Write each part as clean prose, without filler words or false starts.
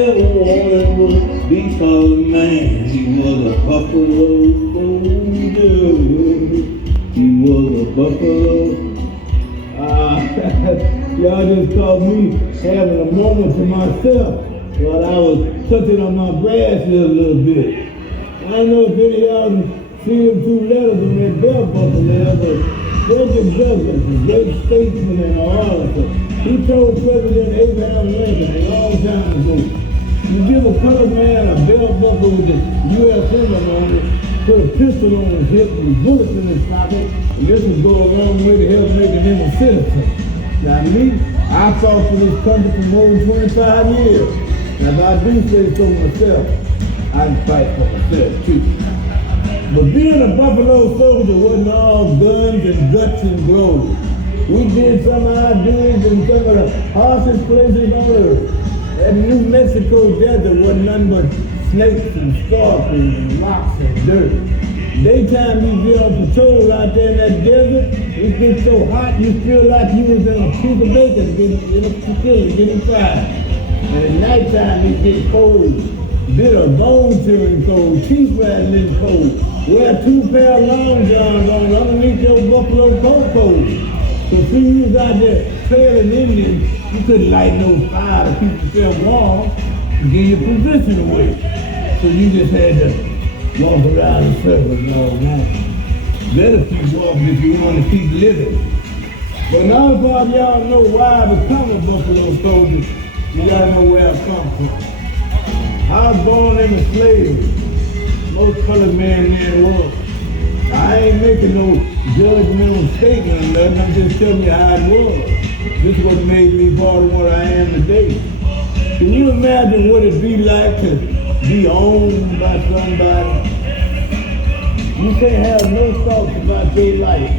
Never would be called a man. He was a buffalo soldier. He was a buffalo. Y'all just caught me having a moment to myself while I was touching on my brass here a little bit. I don't know if any of y'all see them two letters in that belt buckle there, but Frederick Douglass, a great statesman and an orator, he told President Abraham Lincoln a long time ago, you give a colored man a belt buckle with the U.S. emblem on it, put a pistol on his hip and bullets in his pocket, and this would go a long way to help making him a citizen. Now me, I fought for this country for more than 25 years. Now if I do say so myself, I can fight for myself too. But being a buffalo soldier wasn't all guns and guts and glory. We did some of our duties in some of the harshest places on earth. That New Mexico desert wasn't nothing but snakes and scorpions and rocks and dirt. Daytime you get on patrol out there in that desert, it gets so hot you feel like you was in a piece of bacon in a facility getting fried. And at nighttime it gets cold, bitter, bone-chilling cold, teeth rattling cold. Wear 2 pair of long johns on underneath your buffalo coat. So see you was out there trailing Indians, you couldn't light no fire to keep yourself warm and give your position away. So you just had to walk around in circles and all that. Better keep walking if you want to keep living. But now part of y'all know why I become a buffalo soldier, you gotta know where I come from. I was born into slavery. Most colored men in the world. I ain't making no judgmental statement or nothing, I'm just telling you how it was. This is what made me part of what I am today. Can you imagine what it'd be like to be owned by somebody? You can't have no thoughts about their life.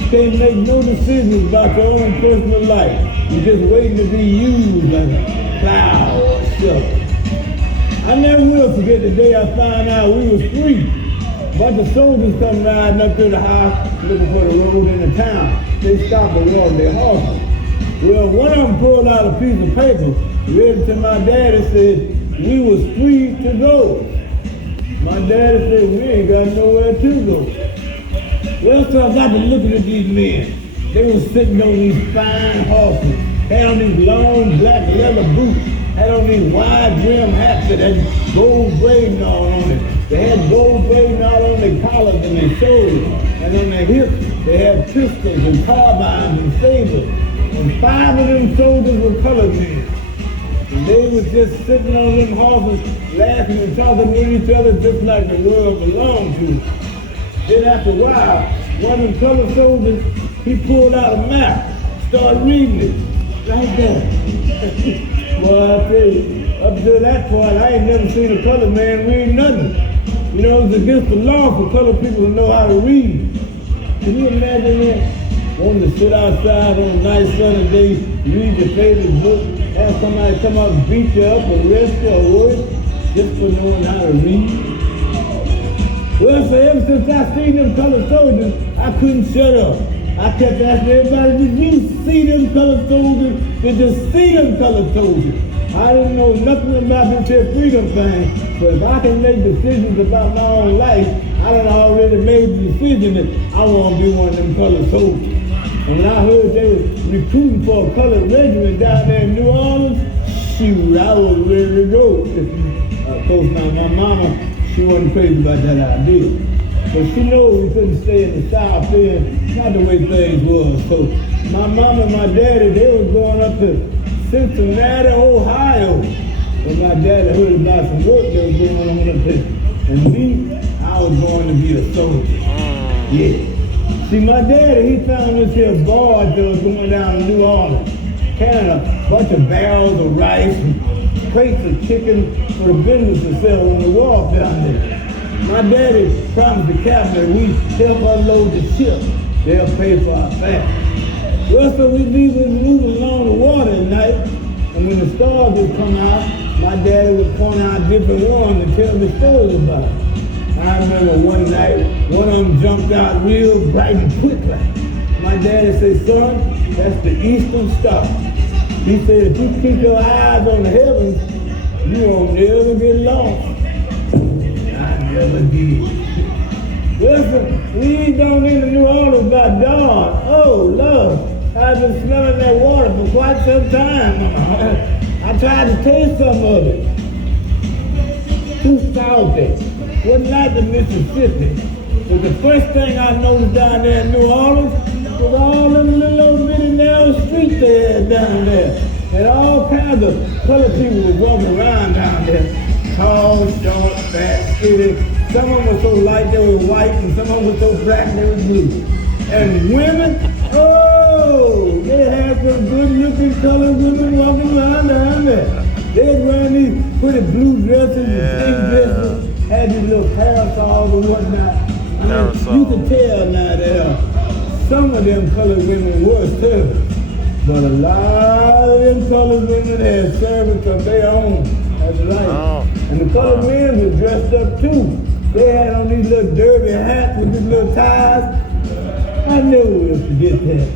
You can't make no decisions about your own personal life. You're just waiting to be used like a plow or a shovel. I never will forget the day I found out we was free. A bunch of soldiers come riding up to the house looking for the road in the town. They stopped and walked their horses. Well, one of them pulled out a piece of paper, read it to my dad and said, we was free to go. My daddy said, we ain't got nowhere to go. Well, so I got to looking at these men. They was sitting on these fine horses, had on these long black leather boots, had on these wide brim hats that had gold braiding all on it. They had gold braiding all on their collars and their shoulders, and on their hips they had pistols and carbines and sabers. And 5 of them soldiers were colored men. And they was just sitting on them horses, laughing and talking with each other just like the world belonged to them. Then after a while, one of them colored soldiers, he pulled out a map, started reading it, like that. Well, I tell you, up to that point, I ain't never seen a colored man read nothing. You know, it's against the law for colored people to know how to read. Can you imagine that? Wanting to sit outside on a nice sunny day, read your favorite book, have somebody come up and beat you up, arrest you, or worse, just for knowing how to read. Well, so ever since I seen them colored soldiers, I couldn't shut up. I kept asking everybody, did you see them colored soldiers? Did you see them colored soldiers? I didn't know nothing about this here freedom thing, but if I can make decisions about my own life, I done already made the decision that I want to be one of them colored soldiers. And when I heard they were recruiting for a colored regiment down there in New Orleans, shoot, I was ready to go. Of course, now my mama, she wasn't crazy about that idea. But she knew we couldn't stay in the South End, not the way things was. So my mama and my daddy, they was going up to Cincinnati, Ohio. When my daddy heard about some work that was going on up there. And me, I was going to be a soldier. Yeah. See, my daddy, he found this here barge that was going down to New Orleans, carrying a bunch of barrels of rice and crates of chicken for the business to sell on the wharf down there. My daddy promised the captain that we help unload the ship. They'll pay for our fare. Well, so we moving along the water at night, and when the stars would come out, my daddy would point out different ones and tell me stories about it. I remember one night, one of them jumped out real bright and quick like. My daddy said, son, that's the Eastern Star. He said, if you keep your eyes on the heavens, got dawn. Oh, Lord. I've been smelling that water for quite some time. I tried to taste some of it. Too salty. Wasn't like the Mississippi. But the first thing I noticed down there in New Orleans was all them little bitty narrow streets they had down there. And all kinds of colored people were walking around down there. Tall, short, fat, skinny. Some of them were so light they were white, and some of them were so black they were blue. And women, oh, they had some good-looking colored women walking around down there. They'd wearing these pretty blue dresses and pink dresses, had these little parasols and whatnot. I mean, you can tell now that some of them colored women were servants, but a lot of them colored women had servants of their own. That's right. Oh. And the colored men were dressed up too. They had on these little derby hats with these little ties. I knew we would forget that.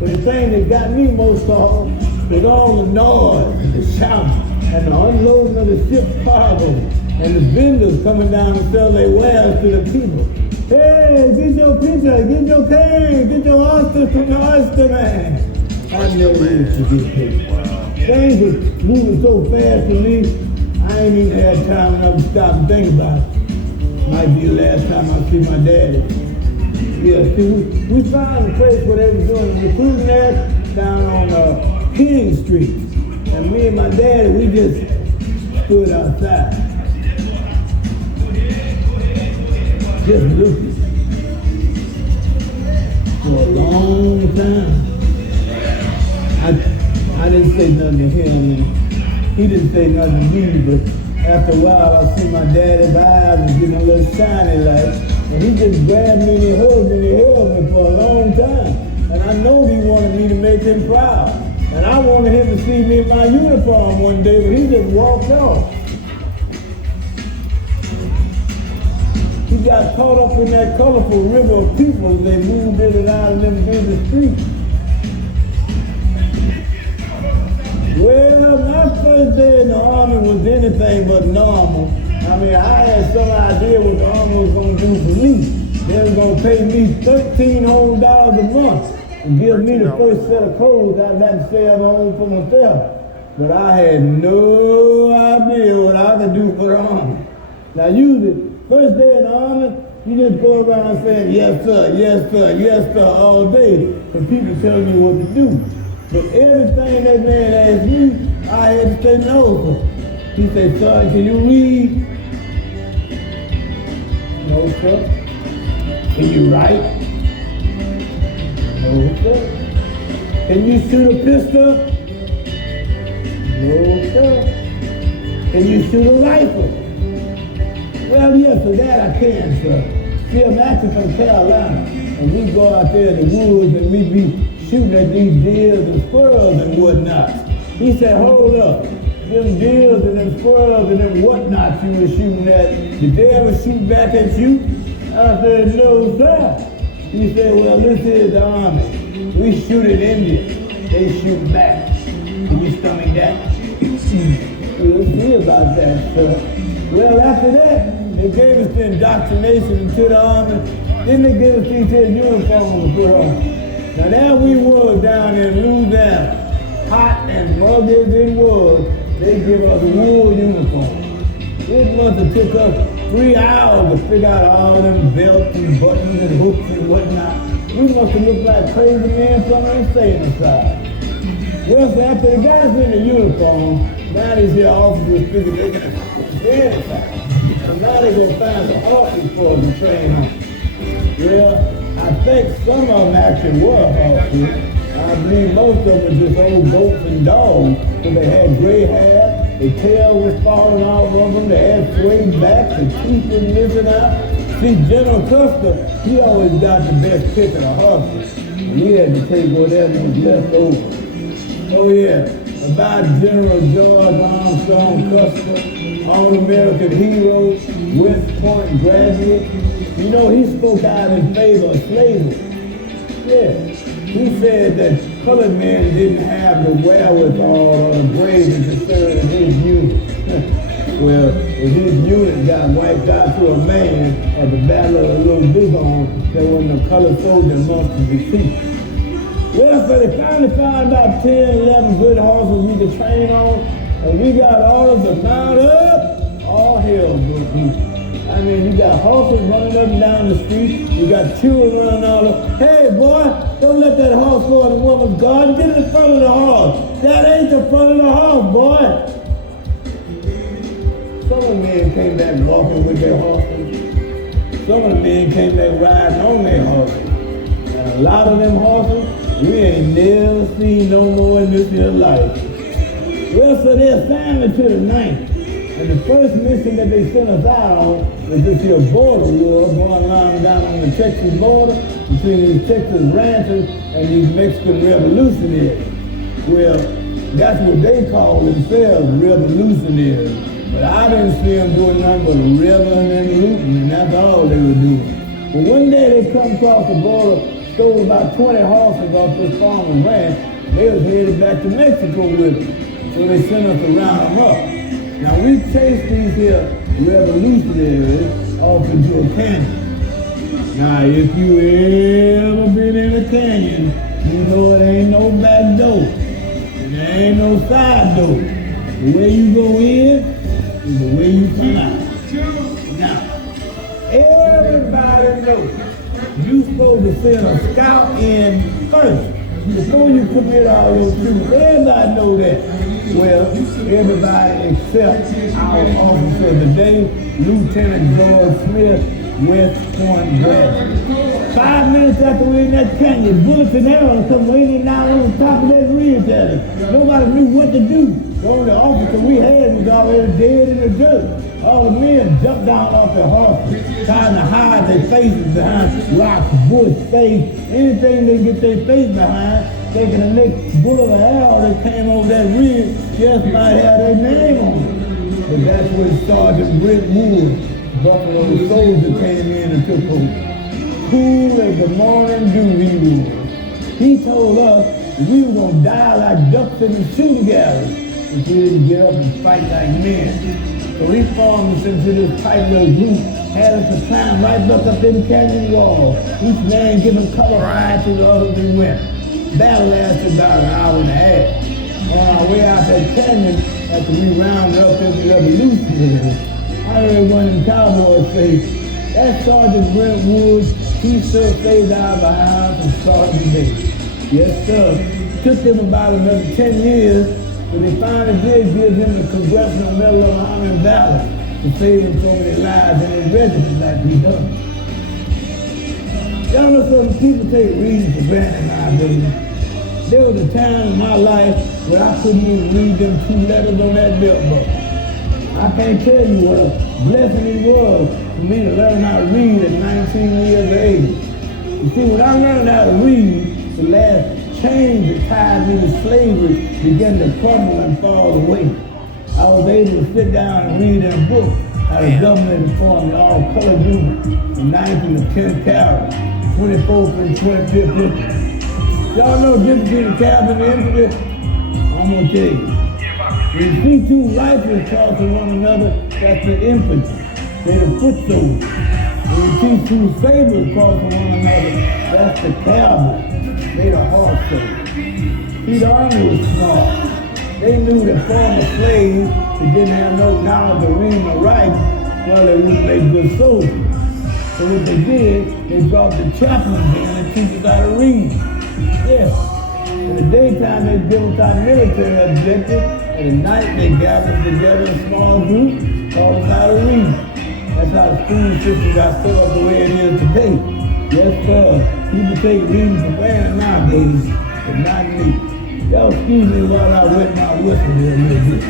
But the thing that got me most off was all the noise and the shouting and the unloading of the ship's cargo and the vendors coming down to sell their wares to the people. Hey, get your pizza, get your cane, get your oyster from the oyster man. I knew we would forget that. Things were moving so fast for me, I ain't even had time enough to stop and think about it. Might be the last time I see my daddy. Yeah, see, we found a place where they were doing the recruiting there down on King Street. And me and my daddy, we just stood outside. Just looking. For a long time. I didn't say nothing to him, and he didn't say nothing to me, but after a while, I see my daddy's eyes was getting a little shiny like, and he just grabbed me and he hugged me for a long time. And I know he wanted me to make him proud. And I wanted him to see me in my uniform one day, but he just walked off. He got caught up in that colorful river of people as they moved in and out of them busy streets. Well, my first day in the Army was anything but normal. I mean, I had some idea what the Army was going to do for me. They were going to pay me $1,300 a month and give me the first set of clothes I'd like to sell home for myself. But I had no idea what I could do for the Army. Now usually, first day in the Army, you just go around saying, yes sir, yes sir, yes sir, all day, and people telling me what to do. But everything that man asked me, I had to say no, sir. He said, son, can you read? No, sir. Can you write? No, sir. Can you shoot a pistol? No, sir. Can you shoot a rifle? Well, yes, sir, that I can, sir. See, I'm actually from Carolina, and we go out there in the woods and we be shooting at these deers and squirrels and whatnot. He said, hold up, them deers and them squirrels and them whatnots you were shooting at, did they ever shoot back at you? I said, no, sir. He said, well, this is the Army. We shoot at Indians. They shoot back. Can you stomach that? We'll see about that, sir. Well, after that, they gave us the indoctrination into the Army. Then they gave us these uniforms to put on. Now there we were down in Louisiana, hot and muggy as it was, they give us wool uniforms. It must have took us 3 hours to figure out all them belts and buttons and hooks and whatnot. We must have looked like crazy men from an insane asylum. Well, so after the guys in the uniform, now these here officers figure they're going to verify. So now they're going to find some officers for us to train on. Well, I think some of them actually were officers. I believe most of them were just old goats and dogs, because they had gray hair, their tail was falling off of them, they had swayed backs, their teeth were missing out. See, General Custer, he always got the best pick of the horses. He had to take whatever was left over. Oh yeah, about General George Armstrong Custer, all-American hero, West Point graduate. You know, he spoke out in favor of slavery. Yeah, he said that colored men didn't have the wherewithal or the bravery to serve in his unit. Well, when his unit got wiped out to a man at the Battle of the Little Bighorn, there wasn't a colored soldier amongst the deceased. Well, so they finally found about 10, 11 good horses we could train on, and we got orders to mount up. All hell broke loose. I mean, you got horses running up and down the street. You got children running all over. Hey, boy, don't let that horse go in the woman's garden. Get in the front of the horse. That ain't the front of the horse, boy. Some of the men came back walking with their horses. Some of the men came back riding on their horses. And a lot of them horses, we ain't never seen no more in this here life. Well, so they assigned me to the 9th. And the first mission that they sent us out on was this here border war going along down on the Texas border between these Texas ranchers and these Mexican revolutionaries. Well, that's what they call themselves, revolutionaries. But I didn't see them doing nothing but rebelling and looting, and that's all they were doing. But one day they come across the border, stole about 20 horses off this farmer's ranch. They was headed back to Mexico with them. So they sent us to round them up. Now we chased these here revolutionaries off into a canyon. Now if you ever been in a canyon, you know it ain't no back door. And there ain't no side door. The way you go in is the way you come out. Now, everybody knows you're supposed to send a scout in first before you commit all those troops. Everybody know that. Well, everybody except our officer of the day, Lieutenant George Smith, West Point graduate. 5 minutes after we were in that canyon, bullets and arrows come raining down on the top of that ridge at us. Nobody knew what to do. The only officer we had was already dead in the dirt. All the men jumped down off their horses, trying to hide their faces behind rocks, bush, sage, anything they get their face behind. Taking the next bullet or arrow that came over that ridge just might have their name on it. But that's when Sergeant Brent Moore, Buffalo soldier, came in and took over. Cool as the morning dew he was. He told us that we were going to die like ducks in the shooting gallery if we didn't get up and fight like men. So he formed us into this tight little group, had us to climb right up in the canyon wall. Each man giving color ride to the other we went. Battle lasted about an hour and a half. On our way out that canyon, after we rounded up into revolutionaries, I heard one of the cowboys say, "That's Sergeant Brent Woods. He still saved our behind from start to day." Yes, sir. Took them about another 10 years, but they finally did give him the Congressional Medal of Honor and Valor to save him so many lives in his regiment like we done. Y'all know some people take reading for granted nowadays. There was a time in my life where I couldn't even read them 2 letters on that belt book. I can't tell you what a blessing it was for me to learn how to read at 19 years of age. You see, when I learned how to read, the last chains that tied me to slavery began to crumble and fall away. I was able to sit down and read in a book how the government informed me all color groups, the 9th and the 10th cavalry, 24th and 25th infantry. Y'all know the difference between the cavalry and the infantry? I'm gonna tell you. When you see 2 rifles crossing one another, that's the infantry. They're the foot soldiers. When you see 2 sabers crossing one another, that's the cavalry. They're the horse soldiers. See, the army was smart. They knew that former slaves that didn't have no knowledge of reading or writing, well, they wouldn't make good soldiers. So what they did, they brought the chaplains in and teach us how to read. Yeah. In the daytime, they built our military objectives, and at night, they gathered together in small groups, taught us how to read. That's how the school system got set up the way it is today. Yes, sir. People take reading for granted nowadays, but not me. Y'all excuse me while I wet my whistle here a little bit.